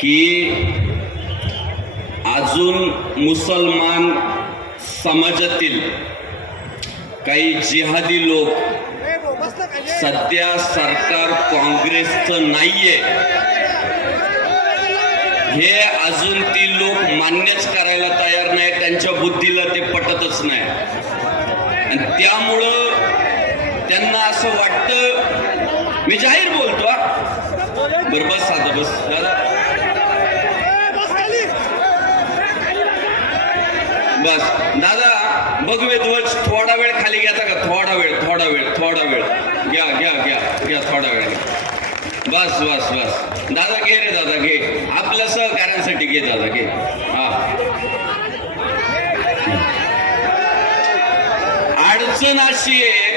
की अजून मुसलमान समाजातील काही जिहादी लोक सध्या सरकार काँग्रेसचं नाहीये. हे अजून ती लोक मान्यच करायला तयार नाही त्यांच्या बुद्धीला ते पटतच नाही. आणि त्यामुळं त्यांना असं वाटतं मी जाहीर बोलतो बरं बस साधं बस. दादा. बस. दादा भगवे ध्वज थोडा वेळ खाली घेता का? थोडा वेळ थोडा वेळ थोडा वेळ. घ्या घ्या घ्या घ्या थोडा वेळ. घ्या बस बस बस. दादा घे रे दादा घे. आपल्या सहकार्यांसाठी घे दादा घे. हा. अडचण अशी आहे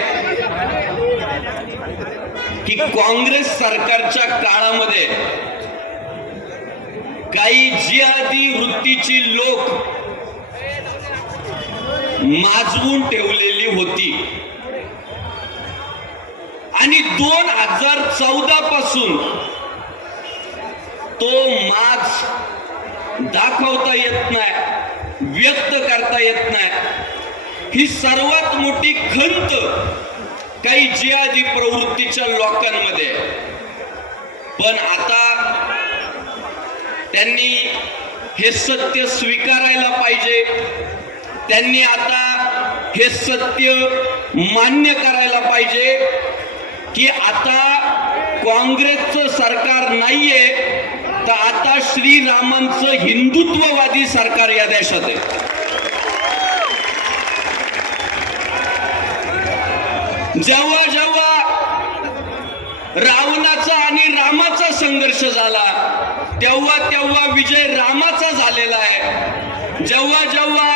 की काँग्रेस सरकारच्या काळामध्ये काही जिहादी वृत्तीची लोक माजवून ठेवलेली होती. आणि दोन हजार चौदा पासून तो माज दाखवता येत नाही व्यक्त करता येत नाही. ही सर्वात मोठी खंत काही जियादी प्रवृत्तीच्या लोकांमध्ये. पण आता त्यांनी हे सत्य स्वीकारायला पाहिजे. त्यांनी आता हे सत्य मान्य करायला पाहिजे की आता काँग्रेसचं सरकार नाहीये तर आता श्रीरामांचं हिंदुत्ववादी सरकार या देशात आहे. जेव्हा जेव्हा रावणाचा आणि रामाचा संघर्ष झाला तेव्हा तेव्हा विजय रामाचा झालेला आहे. जेव्हा जेव्हा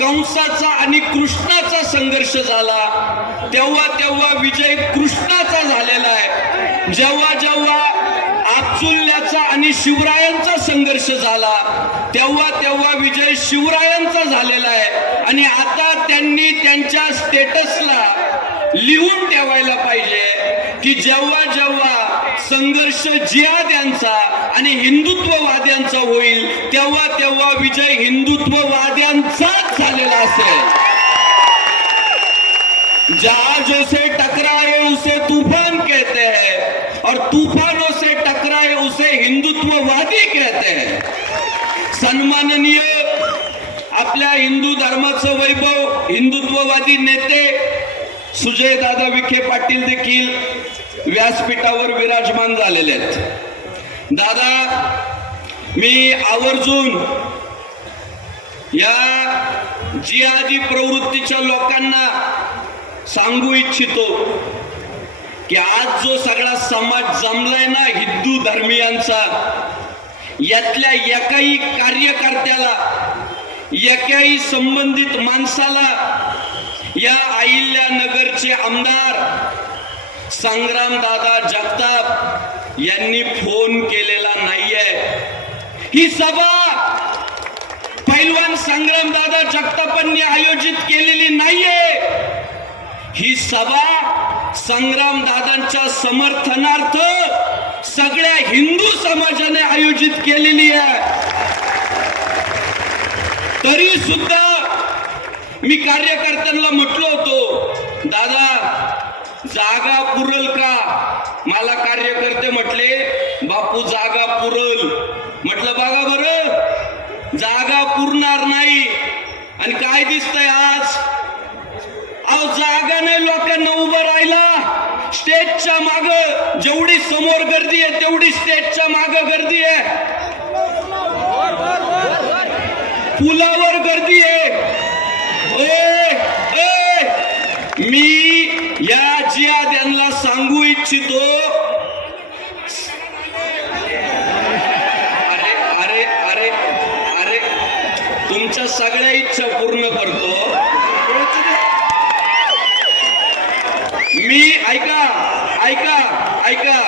कंसाचा आणि कृष्णाचा संघर्ष झाला तेव्हा तेव्हा विजय कृष्णाचा झालेला आहे. जेव्हा जेव्हा आपसुल्याचा आणि शिवरायांचा संघर्ष झाला तेव्हा तेव्हा विजय शिवरायांचा झालेला आहे. आणि आता त्यांनी त्यांच्या स्टेटसला लिहून ठेवायला पाहिजे की जेव्हा जेव्हा संघर्ष जिहाद्यांचा आणि हिंदुत्ववाद्यांचा होईल तेव्हा तेव्हा विजय हिंदुत्ववाद्यांचाच झालेला असेल. जहा से टकराए उसे तूफान कहते हैं और तूफानों से टकराए उसे हिंदुत्ववादी कहते हैं। सन्माननीय आपल्या हिंदू धर्माचं वैभव हिंदुत्ववादी नेते सुजय दादा विखे पाटील देखील व्यासपीठावर विराजमान झालेले आहेत. दादा मी आवर्जून या जिहादी प्रवृत्तीच्या लोकांना सांगू इच्छितो की आज जो सगळा समाज जमलाय ना हिंदू धर्मियांचा यातल्या एकाही कार्यकर्त्याला एकाही संबंधित माणसाला या अहिल्यानगरचे आमदार संग्राम दादा जगताप यांनी फोन केलेला नाहीये. ही सभा पैलवान संग्राम दादा जगतापांनी आयोजित केलेली नाहीये. ही सभा संग्राम दादांच्या समर्थनार्थ सगळ्या हिंदू समाजाने आयोजित केलेली आहे. तरी सुद्धा मी कार्यकर्त्यांना म्हटलो होतो दादा जागा पुरल का? मला कार्यकर्ते म्हटले बापू जागा पुरल. म्हटलं बघा बरं जागा पुरणार नाही. आणि काय दिसतंय आज? अहो जागा नाही लोकांना उभं राहिला स्टेजच्या माग जेवढी समोर गर्दी आहे तेवढी स्टेजच्या माग गर्दी आहे. पुलावर गर्दी आहे. मी या जियाद्यांना सांगू इच्छितो. अरे अरे अरे अरे तुमच्या सगळ्या इच्छा पूर्ण करतो. मी ऐका ऐका ऐका.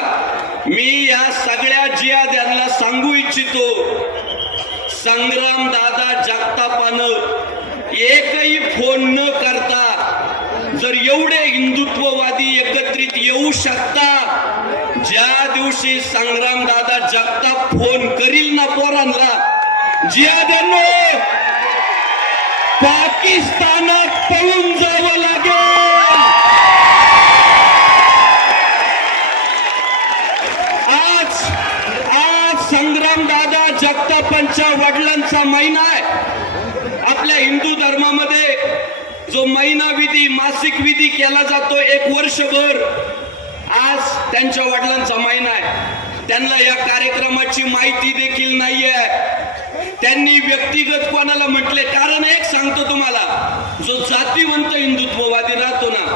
मी या सगळ्या जियाद्यांना सांगू इच्छितो. संग्राम दादा जगतापानं एकही फोन न करता जर एवढे हिंदुत्ववादी एकत्रित येऊ शकता ज्या दिवशी संग्राम दादा जगताप फोन करील ना पोरांना जियाद्यांनो पाकिस्तानात पळून जावं लागेल. आज आज संग्राम दादा जगतापांच्या वडिलांचा महिना आहे. आपल्या हिंदू धर्मामध्ये जो महिना विधी मासिक विधी केला जातो एक वर्षभर आज त्यांच्या वडिलांचा महिना आहे. त्यांना या कार्यक्रमाची माहिती देखील नाहीये. त्यांनी व्यक्तिगत कोणाला म्हटले? कारण एक सांगतो तुम्हाला जो जातीवंत हिंदुत्ववादी राहतो ना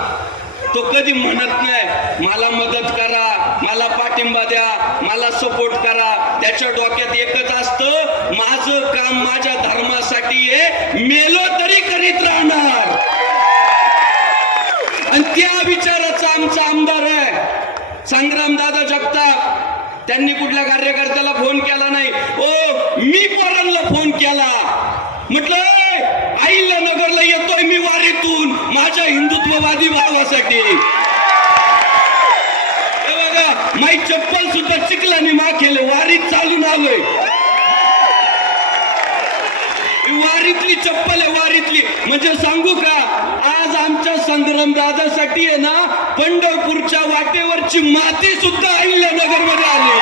तो कधी म्हणत नाही मला मदत करा मला पाठिंबा द्या मला सपोर्ट करा. त्याच्या डोक्यात एकच असतं माझं काम माझ्या धर्मासाठी आहे मेलो तरी करीत राहणार. आणि त्या विचाराचा आमचा आमदार आहे. संग्राम दादा जगताप त्यांनी कुठल्या कार्यकर्त्याला फोन केला नाही? ओ मी पोरांना फोन केला. म्हटलं अहिल्यानगरला नगरला येतोय मी वारीतून माझ्या हिंदुत्ववादी भावासाठी. बघा माई चप्पल सुद्धा चिखलाने माखेले वारीत चालून आलोय. वारीतली चप्पल आहे वारीतली. म्हणजे सांगू का आज आमच्या संग्राम दादासाठी आहे ना पंढरपूरच्या वाटेवरची माती सुद्धा अहिल्यानगरमध्ये आली.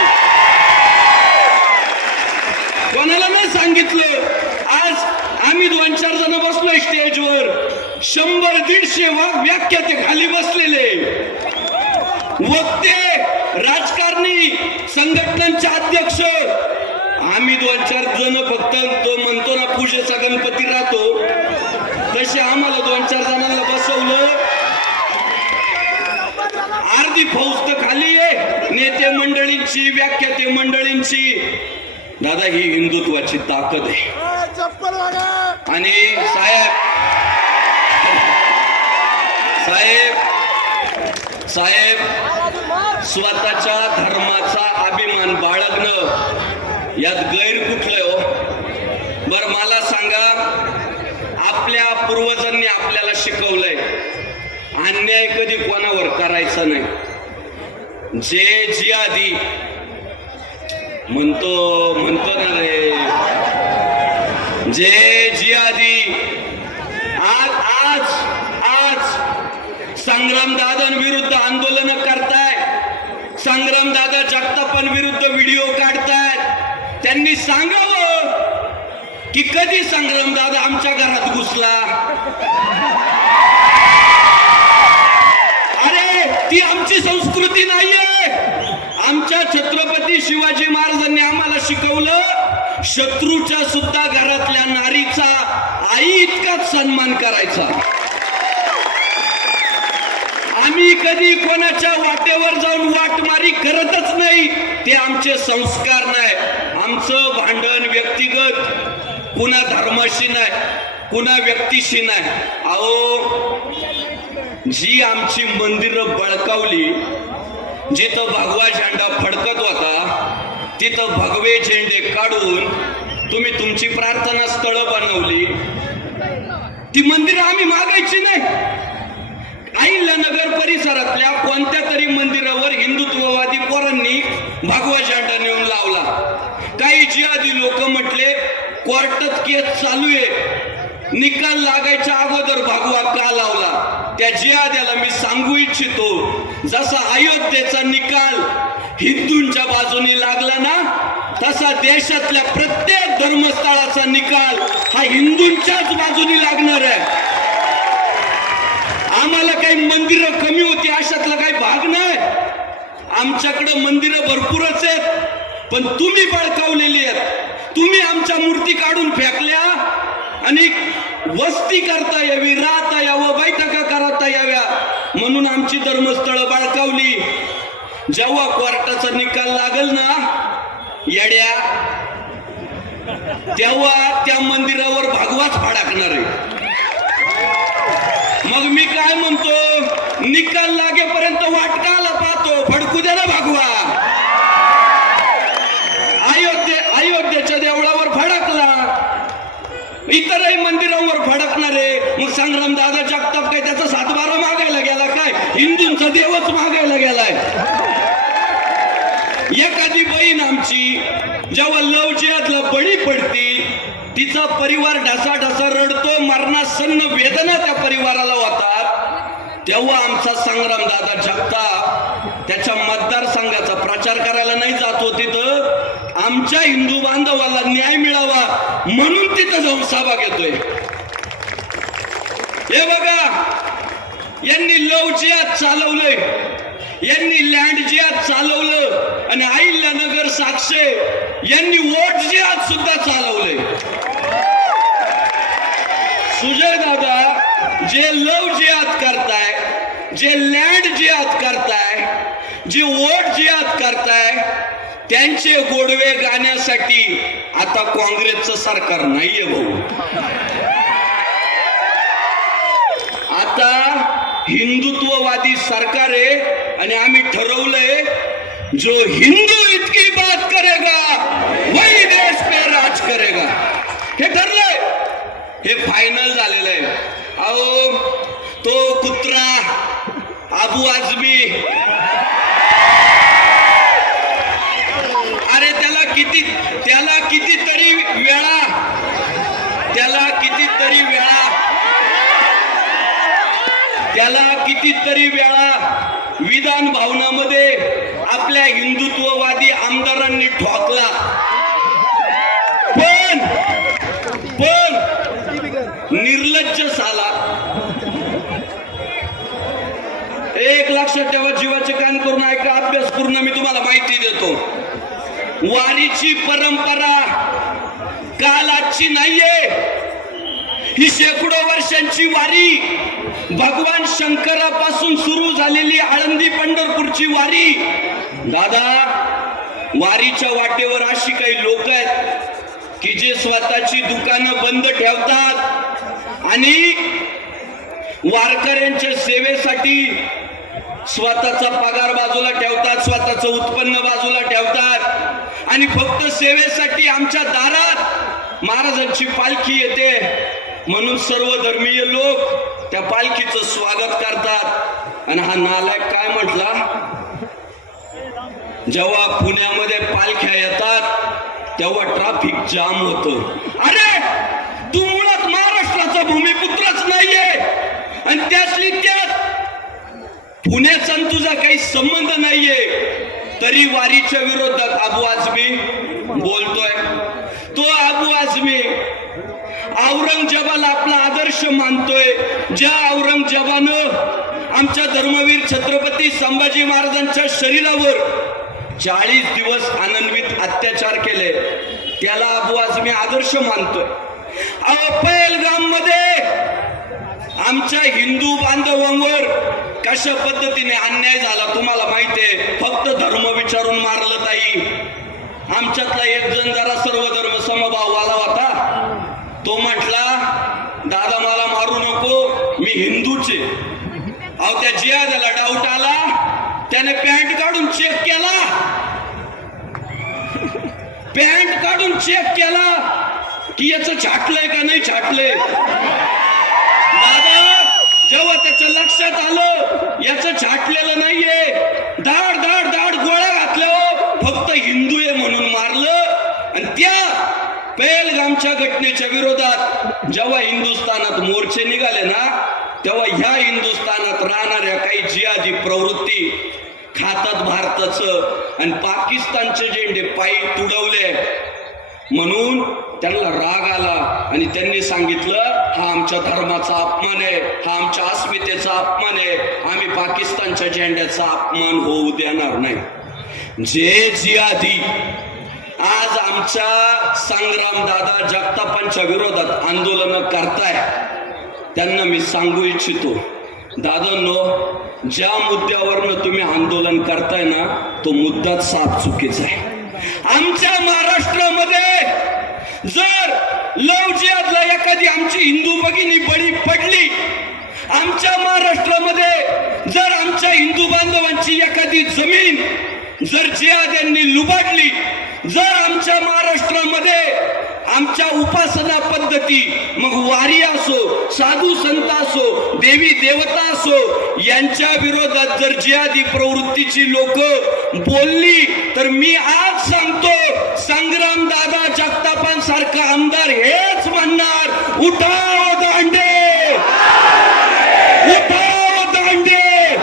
कोणाला नाही सांगितलं? आम्ही दोन चार जण बसलोय स्टेजवर. शंभर दीडशे वाघ व्याख्या ते खाली बसलेले. वक्ते राजकारणी संघटनांचे अध्यक्ष. आम्ही दोन चार जण फक्त तो म्हणतो ना पूजेचा गणपती राहतो. तसे आम्हाला दोन चार जणांना बसवलं. अर्धी फौज तर खाली आहे. नेते मंडळींची व्याख्याते मंडळींची. दादा ही हिंदुत्वाची ताकद आहे. आणि साहेब साहेब साहेब स्वतःच्या धर्माचा अभिमान बाळगणं यात गैर कुठलंय हो. बर मला सांगा आपल्या पूर्वजांनी आपल्याला शिकवलंय अन्याय कधी कोणावर करायचा नाही. जे जियादी म्हणतो म्हणतो ना रे जे जियादी. आज आज आज संग्राम दादांविरुद्ध आंदोलन करताय. संग्राम दादा जगतापांविरुद्ध व्हिडिओ काढतायत त्यांनी सांगावं की कधी संग्रामदादा आमच्या घरात घुसला? अरे ती आमची संस्कृती नाहीये. आमच्या छत्रपती शिवाजी महाराजांनी आम्हाला शिकवलं शत्रूच्या सुद्धा घरातल्या नारीचा आई इतकाच सन्मान करायचा. आम्ही कधी कोणाच्या वाटेवर जाऊन वाटमारी करतच नाही ते आमचे संस्कार नाही. आमचं भांडण व्यक्तिगत कुणा धर्माशी नाही कुणा व्यक्तीशी नाही. अहो जी आमची मंदिरं बळकावली जिथं भगवा झेंडा फडकत होता तिथं भगवे झेंडे काढून तुम्ही तुमची प्रार्थना स्थळं बनवली. ती मंदिरं आम्ही मागायची नाही. नगर परिसरातल्या कोणत्या तरी मंदिरावर हिंदुत्ववादी पोरांनी भगवा झेंडा नेऊन लावला. काही जिहादी लोक म्हटले कोर्टात केस चालू आहे. निकाल लागायच्या अगोदर भगवा का लावला? त्या जिहाद्याला मी सांगू इच्छितो जसा अयोध्येचा निकाल हिंदूंच्या बाजूने लागला ना तसा देशातल्या प्रत्येक धर्मस्थळाचा निकाल हा हिंदूंच्याच बाजूने लागणार आहे. आम्हाला काही मंदिरं कमी होती अशातला काही भाग नाही. आमच्याकडे मंदिरं भरपूरच आहेत पण तुम्ही बळकावलेली आहेत. तुम्ही आमच्या मूर्ती काढून फेकल्या आणि वस्ती करता यावी राहता यावं बैठका करता याव्या. म्हणून आमची धर्मस्थळं बळकावली. जेव्हा कोर्टाचा निकाल लागल ना येड्या तेव्हा त्या मंदिरावर भागवाच फडाकणार आहे. मग मी काय म्हणतो? निकाल लागेपर्यंत वाटकाला पाहतो फडकू दे ना भागवा. अयोध्ये अयोध्येच्या देवळावर फडकला. इतरही मंदिरावर फडकणारे मग संग्राम दादा जगताप काय त्याचा सातबारा मागायला गेला काय? हिंदूंचा देवच मागायला गेलाय. आमची जेव्हा लव जिहादला बळी पडती तिचा परिवार ढसा ढसा रडतो मरणासन्न वेदना त्या परिवाराला होतात तेव्हा आमचा संग्राम दादा जगता त्याच्या मतदारसंघाचा प्रचार करायला नाही जातो तिथं आमच्या हिंदू बांधवाला न्याय मिळावा म्हणून तिथं जाऊन सभा घेतोय. हे बघा यांनी लव जिहाद चालवलंय. यांनी लँड जिहाद चालवलं आणि अहिल्यानगर साक्षे यांनी वोट जे आज सुद्धा चालवले सुजय दादा जे लव जिहाद करताय जे लँड जे आज करताय जे वोट जे आज करताय त्यांचे गोडवे गाण्यासाठी आता काँग्रेसचं सरकार नाहीये भाऊ. आता हिंदुत्ववादी सरकार आहे आणि आम्ही ठरवलंय जो हिंदू इतकी बात करेगा वही देश पे राज करेगा. हे ठरलंय. हे फायनल झालेलं आहे अहो तो कुत्रा अबू आजमी. अरे त्याला किती त्याला कितीतरी वेळा त्याला कितीतरी वेळा त्याला कितीतरी वेळा विधान भवनामध्ये आपल्या हिंदुत्ववादी आमदारांनी ठोकला. पण पण निर्लज्ज साला एक लक्षात ठेवा जीवाचे कान करून ऐका अभ्यास करून मी तुम्हाला माहिती देतो. वारीची परंपरा काल आजची नाहीये. ही शेकडो वर्षांची वारी भगवान शंकरापासून सुरू झालेली आळंदी पंढरपूरची वारी. दादा वारीच्या वाटेवर अशी काही लोक आहेत की जे स्वतःची दुकानं बंद ठेवतात आणि वारकऱ्यांच्या सेवेसाठी स्वतःचा पगार बाजूला ठेवतात स्वतःचं उत्पन्न बाजूला ठेवतात आणि फक्त सेवेसाठी आमच्या दारात महाराजांची पालखी येते. म्हणून सर्व धर्मीय लोक त्या पालखीचं स्वागत करतात. आणि हा नालायक काय म्हटला? जेव्हा पुण्यामध्ये पालख्या येतात तेव्हा ट्राफिक जाम होतो. अरे तू मुळात महाराष्ट्राचा भूमिपुत्रच नाहीये. आणि त्यातली त्यात पुण्याचा आणि तुझा काही संबंध नाहीये. तरी वारीच्या विरोधात अबू आझमी बोलतोय. तो अबू आझमी औरंगजेबाला आपला आदर्श मानतोय. ज्या औरंगजेबानं आमच्या धर्मवीर छत्रपती संभाजी महाराजांच्या शरीरावर चाळीस दिवस आनंदवित अत्याचार केले त्याला अबू आझमी आदर्श मानतोय. पहलगाममध्ये आमच्या हिंदू बांधवांवर कशा पद्धतीने अन्याय झाला तुम्हाला माहितीये फक्त धर्म विचारून मारलं ताई. आमच्यातला एक जण जरा सर्व धर्म आला होता. तो म्हटला दादा मला मारू नको मी हिंदूचे अहो त्या जियादाला डाऊट आला त्याने पॅन्ट काढून चेक केला. पॅन्ट काढून चेक केला की याचं छाटलंय का नाही छाटलंय दादा जेव्हा त्याच्या लक्षात आलं याचं छाटलेलं नाहीये दाड दाड दाड गोळ्या घातल्या हो. फक्त हिंदू आहे म्हणून मारलं. आणि त्या पेलगामच्या घटनेच्या विरोधात जेव्हा हिंदुस्थानात मोर्चे निघाले ना तेव्हा ह्या हिंदुस्थानात राहणाऱ्या काही जिहादी प्रवृत्ती खातात भारताचं आणि पाकिस्तानचे झेंडे पायी तुडवले. म्हणून त्यांना राग आला आणि त्यांनी सांगितलं हा आमच्या धर्माचा अपमान आहे हा आमच्या अस्मितेचा अपमान आहे आम्ही पाकिस्तानच्या झेंड्याचा अपमान होऊ देणार नाही. जे जियादी आज आमच्या संग्राम दादा जगतापांच्या विरोधात आंदोलन करताय. त्यांना मी सांगू इच्छितो दादांनो ज्या मुद्द्यावरनं तुम्ही आंदोलन करताय ना तो मुद्दा साफ चुकीचा आहे. आमच्या महाराष्ट्रामध्ये जर लव एखादी आमची हिंदू भगिनी बळी पडली आमच्या महाराष्ट्रामध्ये जर आमच्या हिंदू बांधवांची एखादी जमीन जर जिहाद यांनी लुबाडली जर आमच्या महाराष्ट्रामध्ये आमच्या उपासना पद्धती मग वारी असो साधू संत असो देवी देवता असो यांच्या विरोधात जर जिहादी प्रवृत्तीची लोक बोलली तर मी आज सांगतो संग्राम दादा जगतापांसारखा आमदार हेच म्हणणार उठाव दांडे उठाव दांडे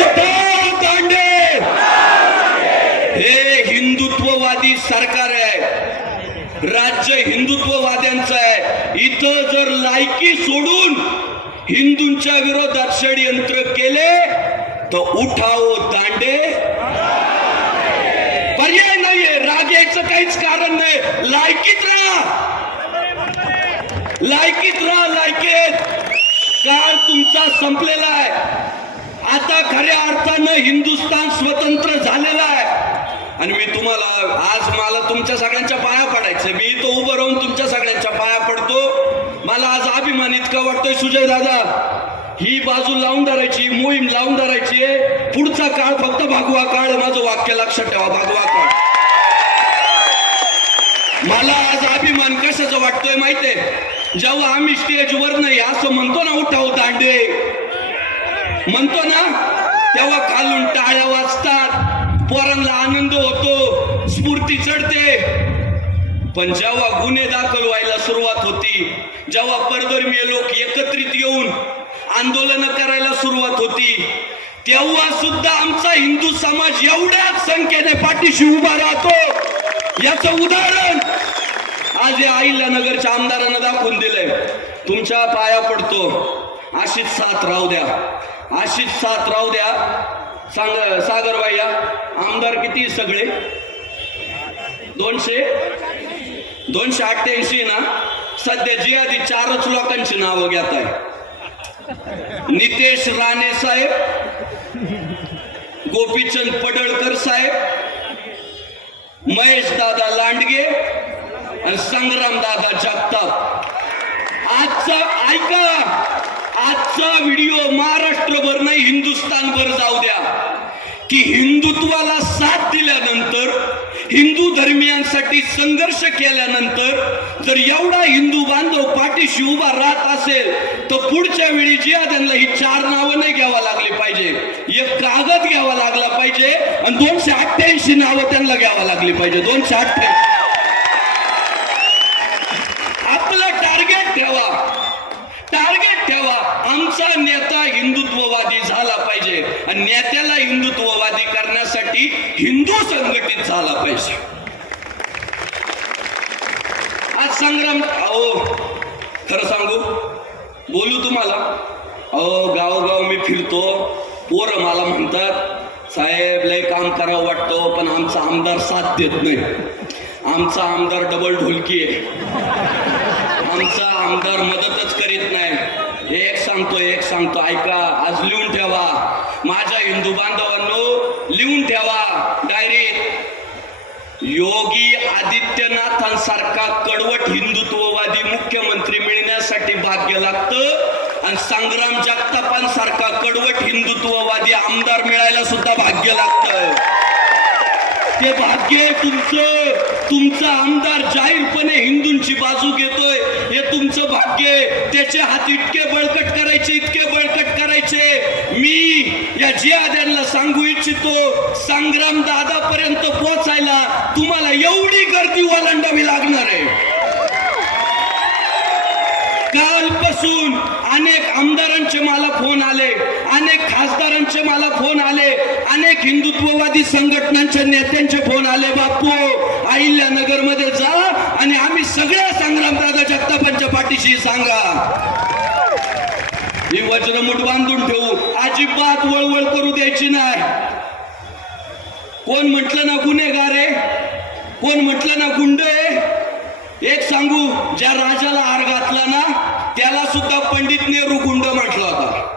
उठाव दांडे हे हिंदुत्ववादी सरकार आहे. राज्य हिंदुत्ववाद्यांचं आहे. इथं जर लायकी सोडून हिंदूंच्या विरोधात षडयंत्र केले तर उठाओ दांडे. पर्याय नाहीये. राग यायचं काहीच कारण नाही. लायकीत राहा. लायकीत राहा लायकीत. कार तुमचा संपलेला आहे. आता खऱ्या अर्थानं हिंदुस्थान स्वतंत्र झालेला आहे. आणि मी तुम्हाला आज मला तुमच्या सगळ्यांच्या पाया पडायचं मी इथं उभं राहून तुमच्या सगळ्यांच्या पाया पडतो. मला आज अभिमान इतका वाटतोय सुजय दादा. ही बाजू लावून धरायची मोहीम लावून धरायची आहे. पुढचा काळ फक्त भागवा काळ माझं वाक्य लक्षात ठेवा भागवा काळ. मला आज अभिमान कशाचा वाटतोय माहितीये? जेव्हा आम्ही स्टेजवर नाही असं म्हणतो ना उठाव दांडे. म्हणतो ना तेव्हा खालून टाळ्या वाजतात. पोरांना आनंद होतो स्फूर्ती चढते. पण जेव्हा गुन्हे दाखल व्हायला सुरुवात होती जेव्हा परधर्मीय लोक एकत्रित येऊन आंदोलन करायला सुरुवात होती तेव्हा सुद्धा आमचा हिंदू समाज एवढ्याच संख्येने पाठीशी उभा राहतो. याचं उदाहरण आज या अहिल्यानगरच्या आमदारानं दाखवून दिलंय. तुमच्या पाया पडतो. अशीच साथ राहू द्या. अशीच साथ राहू द्या. सांग सागर भैया आमदार किती सगळे? दोनशे? दोनशे अठ्ठ्याऐंशी ना? सध्या जी आधी चारच लोकांची नावं घेत आहे नितेश राणे साहेब गोपीचंद पडळकर साहेब महेश दादा लांडगे आणि संग्राम दादा जगताप. आजचा ऐका. आजचा व्हिडिओ महाराष्ट्रभर नाही हिंदुस्थानभर जाऊ द्या. की हिंदुत्वाला साथ दिल्यानंतर हिंदू धर्मियांसाठी संघर्ष केल्यानंतर जर एवढा हिंदू बांधव पाठीशी उभा राहत असेल तर पुढच्या वेळी जिहाद्यांना ही चार नावं नाही घ्यावा लागली पाहिजे. एक कागद घ्यावा लागला पाहिजे आणि दोनशे अठ्ठ्याऐंशी नावं त्यांना घ्यावा लागली पाहिजे. दोनशे अठ्ठ्याऐंशी आपलं टार्गेट ठेवा टार्गेट ठेवा आमचा नेता हिंदुत्ववादी झाला पाहिजे आणि नेत्याला हिंदुत्ववादी करण्यासाठी हिंदू संघटित झाला पाहिजे. आज संग्राम अहो खरं सांगू बोलू तुम्हाला. अहो गावोगाव मी फिरतो पोरं मला म्हणतात साहेब लय काम करावं वाटतं पण आमचा आमदार साथ देत नाही. आमचा आमदार डबल ढोलकी आहे. आमचा आमदार मदतच करेल एक सांगतो एक सांगतो. ऐका आज लिहून ठेवा. माझ्या हिंदू बांधवांनो लिहून ठेवा. डायरेक्ट. योगी आदित्यनाथांसारखा कडवट हिंदुत्ववादी मुख्यमंत्री मिळण्यासाठी भाग्य लागतं आणि संग्राम जगतापांसारखा कडवट हिंदुत्ववादी आमदार मिळायला सुद्धा भाग्य लागतं. ते भाग्य आहे तुमचं. तुमचा आमदार जाहीरपणे हिंदूंची बाजू घेतोय. तुमचं भाग्य त्याचे हात इतके बळकट करायचे इतके बळकट करायचे. मी या जियाद्यांना सांगू इच्छितो संग्राम दादापर्यंत पोहोचायला तुम्हाला एवढी गर्दी ओलांडावी लागणार आहे. कालपासून अनेक आमदारांचे मला फोन आले अनेक खासदारांचे मला फोन आले अनेक हिंदुत्ववादी संघटनांच्या नेत्यांचे फोन आले बापू. अहिल्यानगरमध्ये जा आणि आम्ही सगळ्या संग्रामदादा जगतापांच्या पाठीशी सांगा. ही वज्रमुठ बांधून ठेवू. अजिबात वळवळ करू द्यायची नाही. कोण म्हटलं ना गुन्हेगार? आहे कोण म्हटलं ना गुंड आहे? एक सांगू ज्या राजाला हार घातला ना त्याला सुद्धा पंडित नेहरू गुंड म्हटलं होता.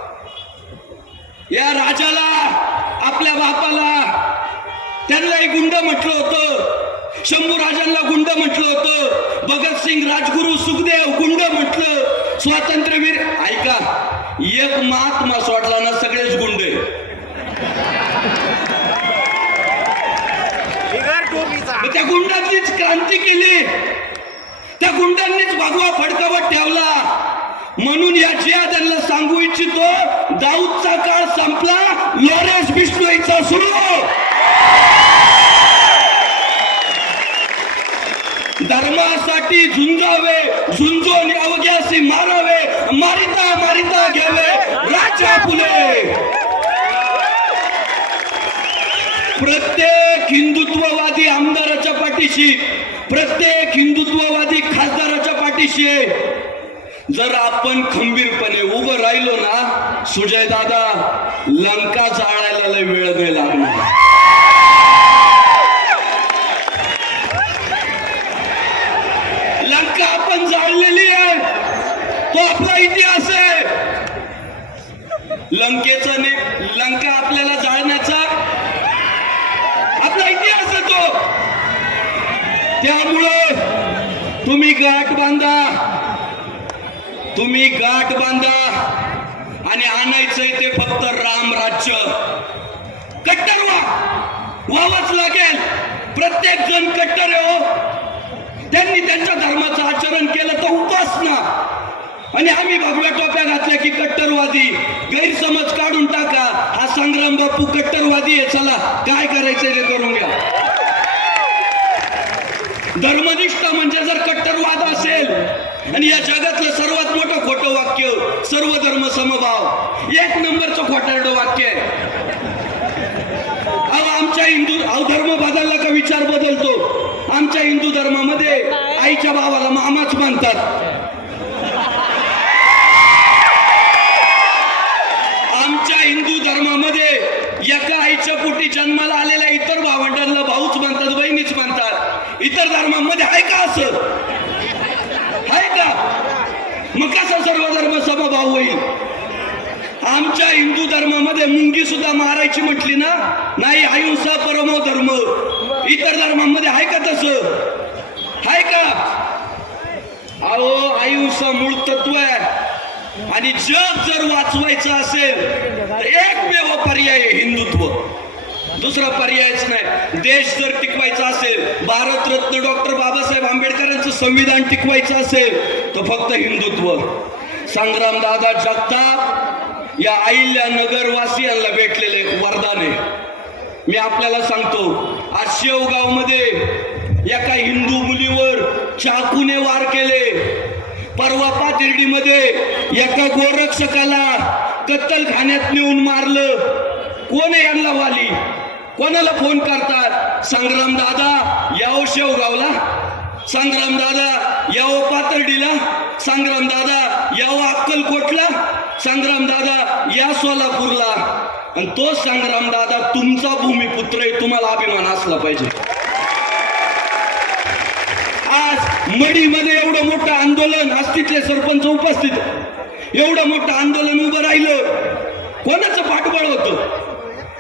या राजाला आपल्या बापाला त्यांनाही गुंड म्हटलं होतं. शंभू राजांना गुंड म्हटलं होतं. भगतसिंग राजगुरू सुखदेव गुंड म्हटलं. स्वातंत्र्यवीर ऐका एक महात्मा सोडला ना सगळेच गुंड त्या गुंडांनीच क्रांती केली. त्या गुंडांनीच भगवा फडकावत ठेवला. म्हणून या जिहाद्यांना सांगू इच्छितो दाऊदचा काळ संपला लॉरेन्स बिश्नोईचा सुरू. धर्मासाठी झुंजावे झुंजून अवघ्यासी मारावे मारिता मारिता घ्यावे. राजा फुले. प्रत्येक हिंदुत्ववादी आमदाराच्या पाठीशी प्रत्येक हिंदुत्ववादी खासदाराच्या पाठीशी जर आपण खंबीरपणे उभं राहिलो ना सुजय दादा लंका जाळायला लय वेळ नाही लागणार लंका आपण जाळलेली आहे. तो आपला इतिहास आहे. लंकेचा ने लंका आपल्याला जाळण्याचा आपला इतिहास आहे तो. त्यामुळं तुम्ही गाठ बांधा. तुम्ही गाठ बांधा. आणि आणायचंय ते फक्त राम राज्य. कट्टर वा व्हावंच लागेल. प्रत्येक जण कट्टर आहे हो. त्यांनी त्यांच्या धर्माचं आचरण केलं तर उपासना आणि आम्ही भगव्या टोप्या घातल्या की कट्टरवादी गैरसमज काढून टाका. हा संग्राम बापू कट्टरवादी आहे. चला काय करायचंय ते करून घ्या. धर्मनिष्ठ म्हणजे जर कट्टरवाद असेल आणि या जगातलं सर्वात मोठं खोटं वाक्य सर्व धर्म समभाव. एक नंबरचं खोटारडं वाक्य आहे. हिंदू अवधर्म बदलला का विचार बदलतो? आमच्या हिंदू धर्मामध्ये आईच्या भावाला मामाच मानतात आमच्या हिंदू धर्मामध्ये एका आईच्या पोटी जन्माला आलेल्या इतर भावंडांना भाऊच म्हणतात बहिणीच म्हणतात इतर धर्मामध्ये आहे का असं आहे का मग कसा सर्व धर्म समभाव होईल आमच्या हिंदू धर्मामध्ये मुंगी सुद्धा मारायची म्हटली ना नाही अहिंसा परमो धर्म. इतर धर्मांमध्ये आहे का तसं? आहे का? अहो अहिंसा मूळ तत्व आहे. आणि जग जर वाचवायचं असेल तर एकमेव पर्याय आहे हिंदुत्व. दुसरा पर्यायच नाही. देश जर टिकवायचा असेल भारतरत्न डॉक्टर बाबासाहेब आंबेडकरांचं संविधान टिकवायचं असेल तर फक्त हिंदुत्व. संग्राम दादा जगताप या अहिल्या नगरवासियांना भेटलेले एक वरदान आहे. मी आपल्याला सांगतो आज शेवगावमध्ये एका हिंदू मुलीवर चाकूने वार केले. परवा पाथिर्डीमध्ये एका गोरक्षकाला कत्तलखान्यात नेऊन मारलं. कोण यांना वाली? कोणाला फोन करतात? संग्राम दादा याओ शेवगावला संग्राम दादा याओ पातर्डीला संग्राम दादा याओ अक्कलकोटला. संग्राम दादा या सोलापूरला. आणि तो संग्राम दादा तुमचा भूमिपुत्र आहे तुम्हाला अभिमान असला पाहिजे. आज मडीमध्ये एवढं मोठं आंदोलन आज सरपंच उपस्थित. एवढं मोठं आंदोलन उभं राहिलं. कोणाचं पाठबळ होतं?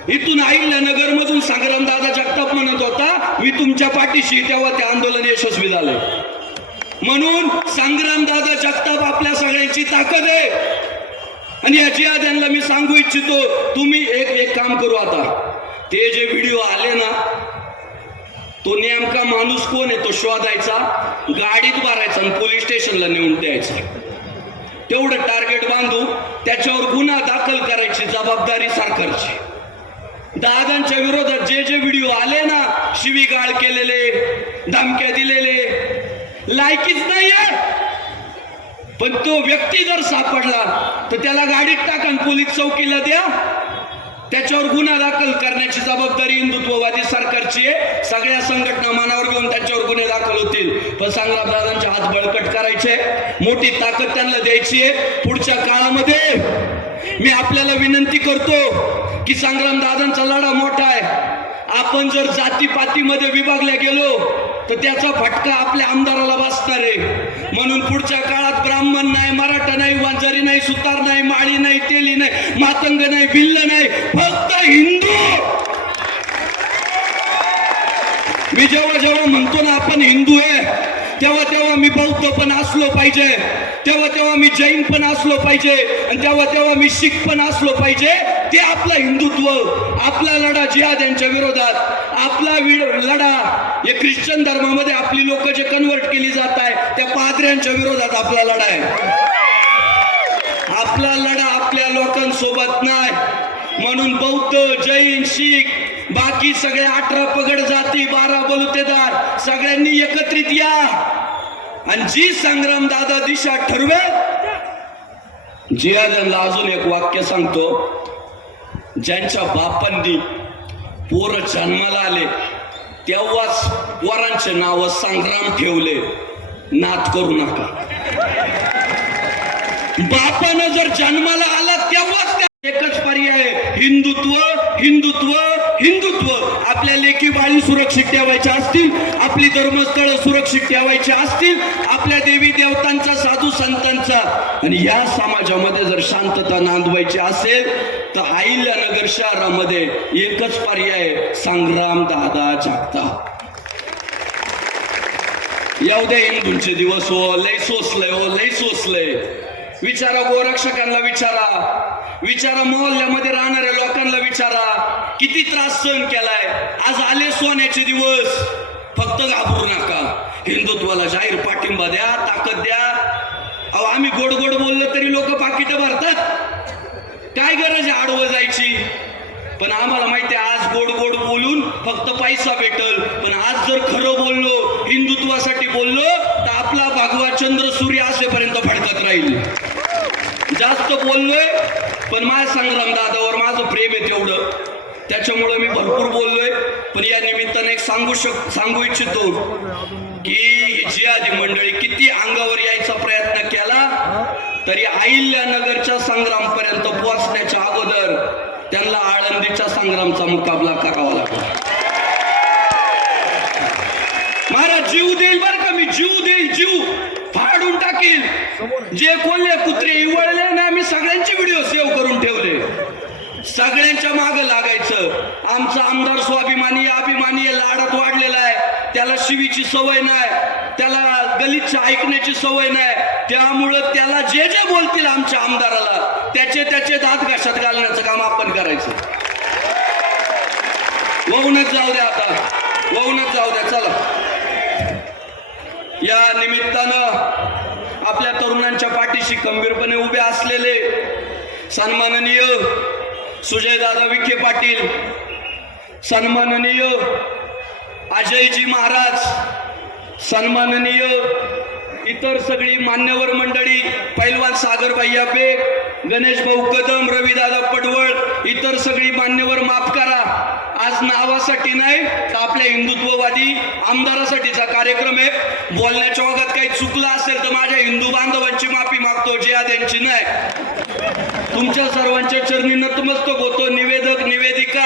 इथून नगर मधून संग्राम दादा जगताप म्हणत होता मी तुमच्या पाठीशी तेव्हा ते आंदोलन यशस्वी झालं. म्हणून संग्राम दादा जगताप आपल्या सगळ्यांची ताकद आहे. आणि या जिहाद्यांना मी सांगू इच्छितो तुम्ही एक एक काम करू आता. ते जे व्हिडिओ आले ना तो नेमका माणूस कोण आहे? तो शोधायचा गाडीत मारायचा आणि पोलीस स्टेशनला नेऊन द्यायचा. तेवढं टार्गेट बांधू त्याच्यावर गुन्हा दाखल करायची जबाबदारी सरकारची. दादांच्या विरोधात जे जे व्हिडिओ आले ना शिवीगाळ केलेले धमक्या दिलेले लायकीच नाहीये! पण तो व्यक्ती जर सापडला तर त्याला गाडीत टाकन पोलीस चौकीला द्या. त्याच्यावर गुन्हा दाखल करण्याची जबाबदारी हिंदुत्ववादी सरकारची आहे. सगळ्या संघटना मनावर घेऊन त्याच्यावर गुन्हे दाखल होतील. पण संग्राम दादांचे हात बळकट करायचे. मोठी ताकद त्यांना द्यायची आहे. पुढच्या काळामध्ये मी आपल्याला विनंती करतो की संग्राम दादांचा लढा मोठा आहे. आपण जर जातीपातीमध्ये विभागल्या गेलो तर त्याचा फटका आपल्या आमदाराला बसणार आहे. म्हणून पुढच्या काळात ब्राह्मण नाही मराठा नाही वांजारी नाही सुतार नाही माळी नाही तेली नाही मातंग नाही भिल्ल नाही फक्त हिंदू! मी जेव्हा जेव्हा म्हणतो ना आपण हिंदू आहे तेव्हा तेव्हा मी बौद्ध पण असलो पाहिजे तेव्हा तेव्हा मी जैन पण असलो पाहिजे आणि तेव्हा तेव्हा मी शीख पण असलो पाहिजे. ते आपलं हिंदुत्व आपला लढा जिहाद यांच्या विरोधात आपला लढा हे ख्रिश्चन धर्मामध्ये आपली लोक जे कन्वर्ट केली जात आहे त्या पादऱ्यांच्या विरोधात आपला लढा आहे. आपला लढा आपल्या लोकांसोबत नाही. म्हणून बौद्ध जैन शीख बाकी सगळे अठरा पगड जाती बारा बलुतेदार सगळ्यांनी एकत्रित या. आणि जी संग्राम दादा दिशा ठरवे जियादनला अजून एक वाक्य सांगतो. ज्यांच्या बापांनी पोर जन्माला आले तेव्हाच पोरांचे नाव संग्राम ठेवले. नाद करू नका. बापानं जर जन्माला आला तेव्हाच त्या एकच पर्याय हिंदुत्व हिंदुत्व हिंदुत्व आपल्या लेखी बाळी सुरक्षित ठेवायच्या असतील आपली धर्मस्थळ सुरक्षित ठेवायची असतील आपल्या देवी देवतांचा साधू संतांचा. आणि या समाजामध्ये जर शांतता नांदवायची असेल तर अहिल्यानगर शहरामध्ये एकच पर्याय संग्राम दादा जागता. येऊद्या हिंदूंचे दिवस हो लय सोसलंय हो लय सोसलंय. विचारा गोरक्षकांना विचारा. विचारा मोहल्ल्यामध्ये राहणाऱ्या लोकांना विचारा. किती त्रास सहन केलाय? आज आले सोन्याचे दिवस. फक्त घाबरू नका. हिंदुत्वाला जाहीर पाठिंबा द्या ताकद द्या. अहो आम्ही गोड गोड बोललो तरी लोक पाकिट भरतात. काय गरज आहे आडवं जायची? पण आम्हाला माहिती आहे आज गोड गोड बोलून फक्त पैसा भेटल. पण आज जर खरं बोललो हिंदुत्वासाठी बोललो तर आपला भगवा चंद्र सूर्य असेपर्यंत फडकत राहील. जास्त बोललोय पण माझ्या संग्राम दादावर माझं प्रेम आहे तेवढं. त्याच्यामुळं मी भरपूर बोललोय. पण या निमित्ताने एक सांगू शक सांगू इच्छितो की जी आधी मंडळी किती अंगावर यायचा प्रयत्न केला तरी अहिल्यानगरच्या संग्रामपर्यंत पोहोचण्याच्या अगोदर त्यांना आळंदीच्या संग्रामचा मुकाबला करावा लागला. महाराज जीव देईल बरं का मी? जीव देईल जीव. टाकील जे कोल्हे कुत्रे इवळले ना आम्ही सगळ्यांचे व्हिडिओ सेव्ह करून ठेवले. सगळ्यांच्या माग लागायचं. आमचा आमदार स्वाभिमानी अभिमानी लाडात वाढलेला आहे. त्याला शिवीची सवय नाही. त्याला गलिच्छ ऐकण्याची सवय नाही. त्यामुळं त्याला जे जे बोलतील आमच्या आमदाराला त्याचे त्याचे दात घशात घालण्याचं काम आपण करायचं. वाहूनच जाऊ द्या आता. वाहूनच जाऊ द्या. चला. या निमित्तानं आपल्या तरुणांच्या पाठीशी खंबीरपणे उभे असलेले सन्माननीय सुजयदादा विखे पाटील सन्माननीय अजयजी महाराज सन्माननीय इतर सगळी मान्यवर मंडळी पैलवान सागर भैया गणेश भाऊ कदम रविदादा पडवळ इतर सगळी मान्यवर माफ करा. आज नावासाठी नाही तर आपल्या हिंदुत्ववादी आमदारासाठीचा कार्यक्रम आहे. बोलण्याच्या ओघात काही चुकलं असेल तर माझ्या हिंदू बांधवांची माफी मागतो जिहाद यांची नाही. तुमच्या सर्वांच्या चरणी नतमस्तक होतो. निवेदक निवेदिका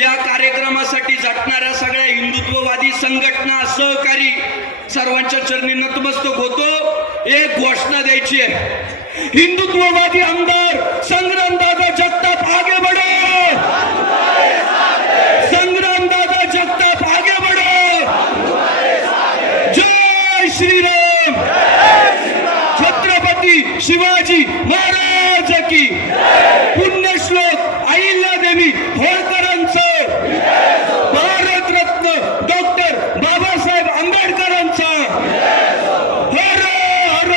या कार्यक्रमासाठी झटणाऱ्या सगळ्या हिंदुत्ववादी संघटना सहकारी सर्वांच्या चरणी नतमस्तक होतो. एक घोषणा द्यायची आहे. हिंदुत्ववादी आमदार संग्राम दादा जगताप आगे बढो संग्राम दादा जगताप आगे बढो जय श्रीराम छत्रपती शिवाजी महाराज की पुण्यश्लोक अहिल्या देवी होळकरांचं भारतरत्न डॉक्टर बाबासाहेब आंबेडकरांचा हर हर